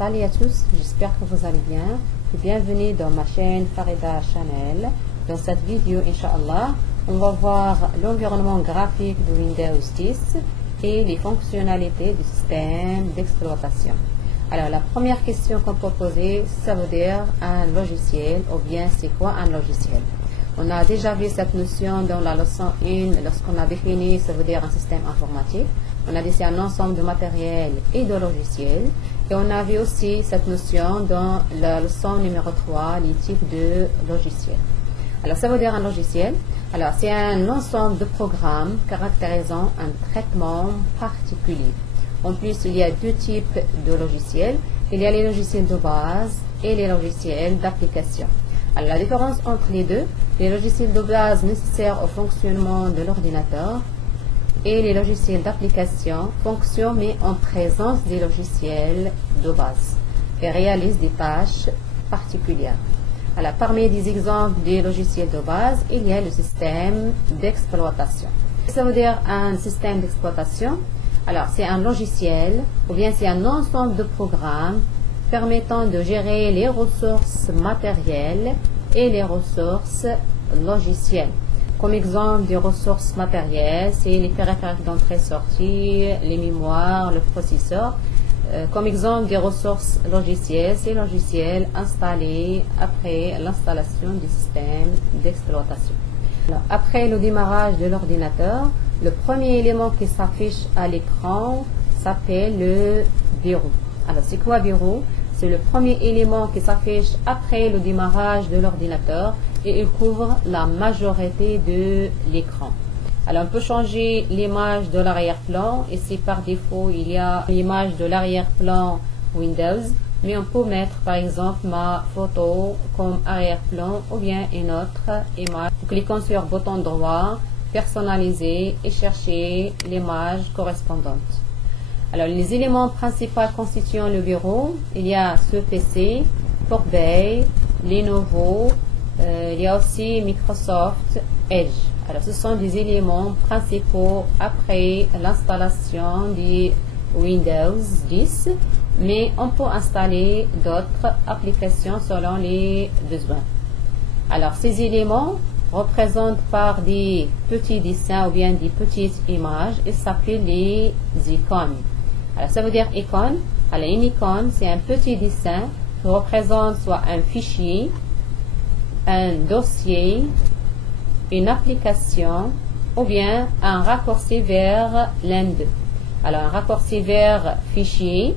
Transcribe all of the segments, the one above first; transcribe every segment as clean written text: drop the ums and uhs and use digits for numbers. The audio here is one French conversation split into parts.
Salut à tous, j'espère que vous allez bien et bienvenue dans ma chaîne Farida Channel. Dans cette vidéo, Inch'Allah, on va voir l'environnement graphique de Windows 10 et les fonctionnalités du système d'exploitation. Alors la première question qu'on peut poser, ça veut dire un logiciel ou bien c'est quoi un logiciel? On a déjà vu cette notion dans la leçon 1 lorsqu'on a défini, ça veut dire un système informatique. On a dit c'est un ensemble de matériel et de logiciels. Et on a vu aussi cette notion dans la leçon numéro 3, les types de logiciels. Alors ça veut dire un logiciel. Alors c'est un ensemble de programmes caractérisant un traitement particulier. En plus, il y a deux types de logiciels. Il y a les logiciels de base et les logiciels d'application. Alors la différence entre les deux, les logiciels de base nécessaires au fonctionnement de l'ordinateur et les logiciels d'application fonctionnent mais en présence des logiciels de base et réalisent des tâches particulières. Alors parmi les exemples des logiciels de base, il y a le système d'exploitation. Ça veut dire un système d'exploitation. Alors c'est un logiciel ou bien c'est un ensemble de programmes permettant de gérer les ressources matérielles et les ressources logicielles. Comme exemple des ressources matérielles, c'est les périphériques d'entrée-sortie, les mémoires, le processeur. Comme exemple des ressources logicielles, c'est le logiciel installé après l'installation du système d'exploitation. Après le démarrage de l'ordinateur, le premier élément qui s'affiche à l'écran s'appelle le verrou. Alors c'est quoi verrou? C'est le premier élément qui s'affiche après le démarrage de l'ordinateur et il couvre la majorité de l'écran. Alors on peut changer l'image de l'arrière-plan. Ici par défaut il y a l'image de l'arrière-plan Windows, mais on peut mettre par exemple ma photo comme arrière-plan ou bien une autre image. En cliquant sur le bouton droit, personnaliser et chercher l'image correspondante. Alors, les éléments principaux constituant le bureau, il y a ce PC, Corbeil, Lenovo, il y a aussi Microsoft Edge. Alors, ce sont des éléments principaux après l'installation de Windows 10, mais on peut installer d'autres applications selon les besoins. Alors, ces éléments représentent par des petits dessins ou bien des petites images et s'appellent les icônes. Alors, ça veut dire icône. Alors, une icône, c'est un petit dessin qui représente soit un fichier, un dossier, une application ou bien un raccourci vers l'un d'eux. Alors, un raccourci vers fichier,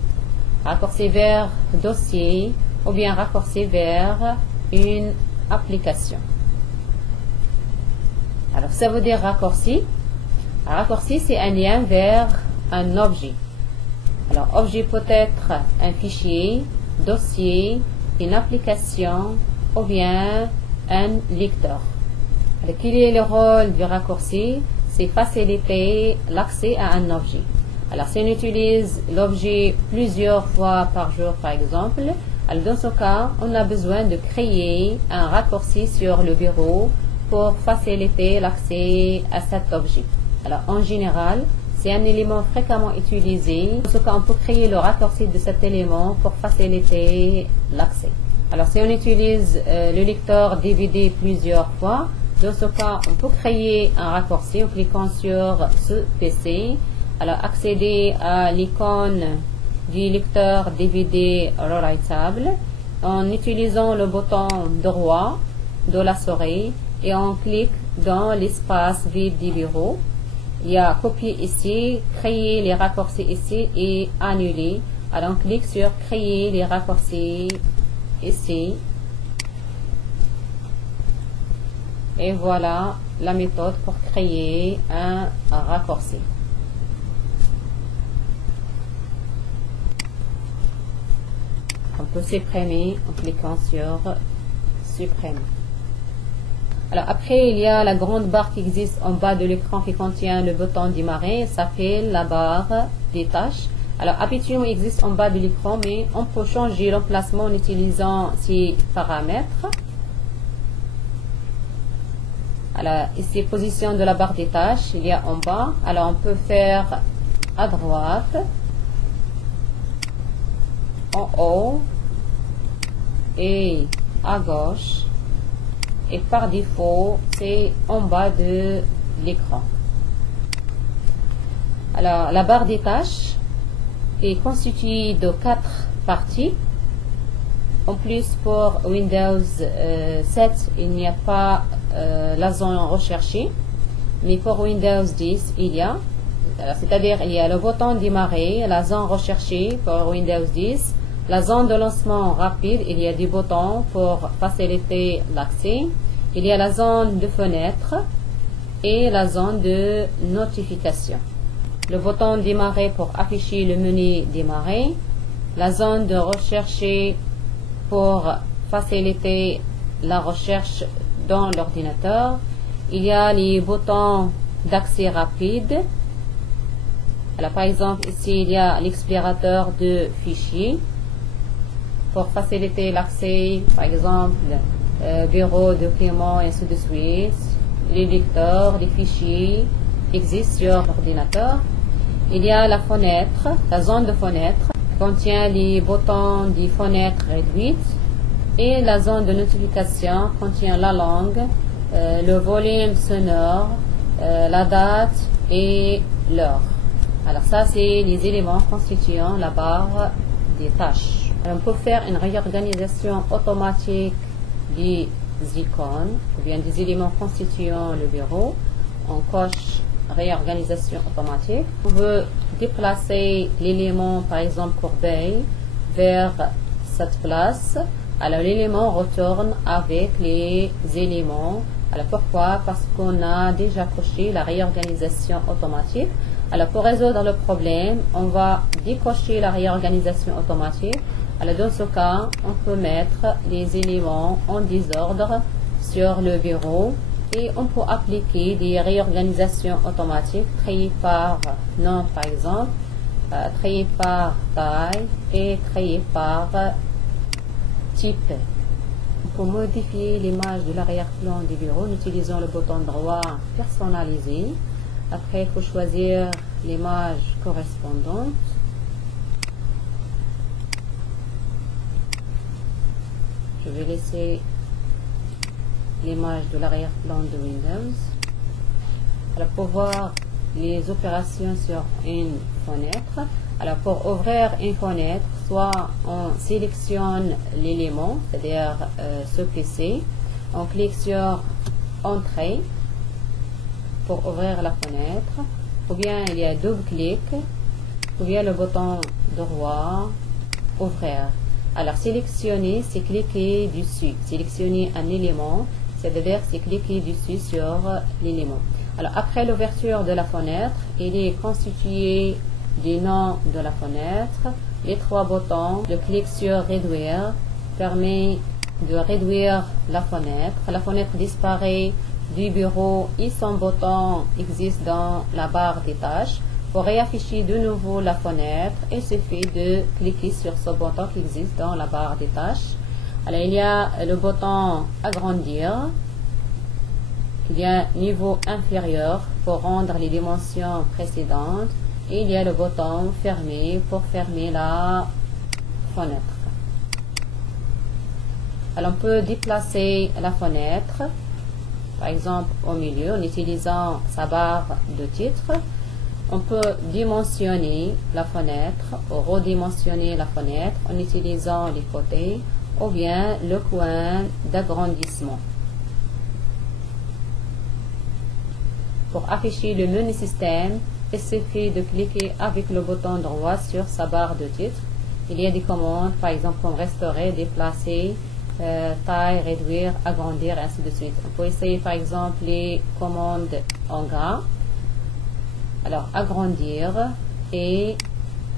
raccourci vers dossier ou bien raccourci vers une application. Alors, ça veut dire raccourci. Un raccourci, c'est un lien vers un objet. Alors, objet peut être un fichier, dossier, une application ou bien un lecteur. Alors, quel est le rôle du raccourci? C'est faciliter l'accès à un objet. Alors, si on utilise l'objet plusieurs fois par jour, par exemple, alors dans ce cas, on a besoin de créer un raccourci sur le bureau pour faciliter l'accès à cet objet. Alors, en général, c'est un élément fréquemment utilisé. Dans ce cas, on peut créer le raccourci de cet élément pour faciliter l'accès. Alors, si on utilise le lecteur DVD plusieurs fois, dans ce cas, on peut créer un raccourci en cliquant sur ce PC. Alors, accéder à l'icône du lecteur DVD rewritable en utilisant le bouton droit de la souris et on clique dans l'espace vide du bureau. Il y a copier ici, créer les raccourcis ici et annuler. Alors on clique sur créer les raccourcis ici. Et voilà la méthode pour créer un raccourci. On peut supprimer en cliquant sur supprimer. Alors après, il y a la grande barre qui existe en bas de l'écran qui contient le bouton démarrer. Ça s'appelle la barre des tâches. Alors habituellement, il existe en bas de l'écran, mais on peut changer l'emplacement en utilisant ces paramètres. Alors ici, position de la barre des tâches, il y a en bas. Alors on peut faire à droite, en haut et à gauche, et par défaut c'est en bas de l'écran. Alors la barre des tâches est constituée de 4 parties. En plus, pour Windows 7 il n'y a pas la zone recherchée, mais pour Windows 10 il y a, c'est-à-dire il y a le bouton démarrer, la zone recherchée pour Windows 10, la zone de lancement rapide, il y a des boutons pour faciliter l'accès, il y a la zone de fenêtre et la zone de notification. Le bouton démarrer pour afficher le menu démarrer, la zone de rechercher pour faciliter la recherche dans l'ordinateur, il y a les boutons d'accès rapide. Alors, par exemple, ici il y a l'explorateur de fichiers pour faciliter l'accès, par exemple, bureau, documents, et ainsi de suite. Les lecteurs, les fichiers existent sur l'ordinateur. Il y a la fenêtre, la zone de fenêtre, qui contient les boutons des fenêtres réduites. Et la zone de notification contient la langue, le volume sonore, la date et l'heure. Alors ça, c'est les éléments constituant la barre des tâches. Alors, on peut faire une réorganisation automatique des icônes ou bien des éléments constituant le bureau. On coche réorganisation automatique. On veut déplacer l'élément, par exemple corbeille, vers cette place. Alors l'élément retourne avec les éléments. Alors pourquoi? Parce qu'on a déjà coché la réorganisation automatique. Alors pour résoudre le problème, on va décocher la réorganisation automatique. Alors dans ce cas, on peut mettre les éléments en désordre sur le bureau et on peut appliquer des réorganisations automatiques triées par nom par exemple, triées par taille et triées par type. Pour modifier l'image de l'arrière-plan du bureau, nous utilisons le bouton droit personnalisé. Après, il faut choisir l'image correspondante. Je vais laisser l'image de l'arrière-plan de Windows. Alors, pour voir les opérations sur une fenêtre, alors pour ouvrir une fenêtre, soit on sélectionne l'élément, c'est-à-dire ce PC, on clique sur Entrée pour ouvrir la fenêtre, ou bien il y a double clic, ou bien le bouton droit Ouvrir. Alors sélectionner, c'est cliquer dessus. Sélectionner un élément, c'est-à-dire c'est cliquer dessus sur l'élément. Alors après l'ouverture de la fenêtre, il est constitué du nom de la fenêtre. Les 3 boutons, le clic sur réduire permet de réduire la fenêtre. La fenêtre disparaît du bureau et son bouton existe dans la barre des tâches. Pour réafficher de nouveau la fenêtre, il suffit de cliquer sur ce bouton qui existe dans la barre des tâches. Alors il y a le bouton agrandir, il y a un niveau inférieur pour rendre les dimensions précédentes. Et il y a le bouton fermer pour fermer la fenêtre. Alors on peut déplacer la fenêtre, par exemple au milieu, en utilisant sa barre de titre. On peut dimensionner la fenêtre ou redimensionner la fenêtre en utilisant les côtés ou bien le coin d'agrandissement. Pour afficher le menu système, il suffit de cliquer avec le bouton droit sur sa barre de titre. Il y a des commandes, par exemple, comme restaurer, déplacer, taille, réduire, agrandir, ainsi de suite. On peut essayer, par exemple, les commandes en gras. Alors, agrandir et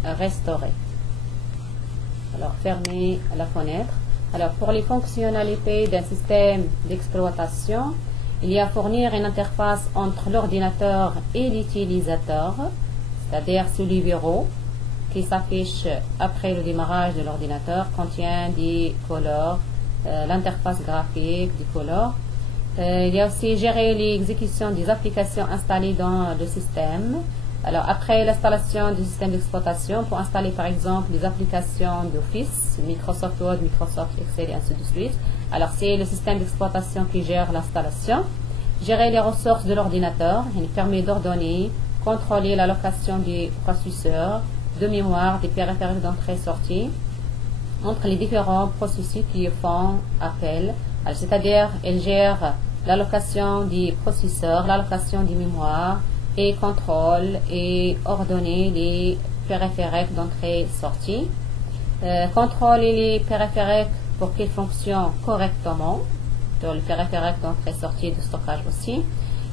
restaurer. Alors, fermer la fenêtre. Alors, pour les fonctionnalités d'un système d'exploitation, il y a fournir une interface entre l'ordinateur et l'utilisateur, c'est-à-dire sur le bureau, qui s'affiche après le démarrage de l'ordinateur, contient des couleurs, l'interface graphique des couleurs. Il y a aussi gérer l'exécution des applications installées dans le système. Alors, après l'installation du système d'exploitation, pour installer par exemple les applications d'Office, Microsoft Word, Microsoft Excel et ainsi de suite. Alors, c'est le système d'exploitation qui gère l'installation. Gérer les ressources de l'ordinateur, il permet d'ordonner, contrôler l'allocation des processeurs, de mémoire, des périphériques d'entrée-sortie entre les différents processus qui font appel. C'est-à-dire, elle gère l'allocation des processeurs, l'allocation des mémoires, et contrôle et ordonner les périphériques d'entrée-sortie. Contrôler les périphériques pour qu'ils fonctionnent correctement, le périphérique d'entrée-sortie et de stockage aussi.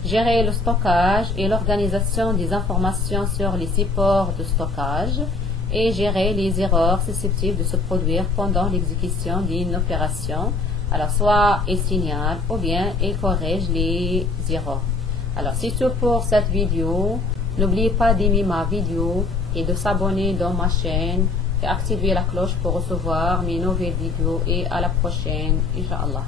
Gérer le stockage et l'organisation des informations sur les supports de stockage et gérer les erreurs susceptibles de se produire pendant l'exécution d'une opération. Alors, soit elle signale ou bien elle corrige les erreurs. Alors, c'est tout pour cette vidéo. N'oubliez pas d'aimer ma vidéo et de s'abonner dans ma chaîne et activer la cloche pour recevoir mes nouvelles vidéos. Et à la prochaine, Inch'Allah.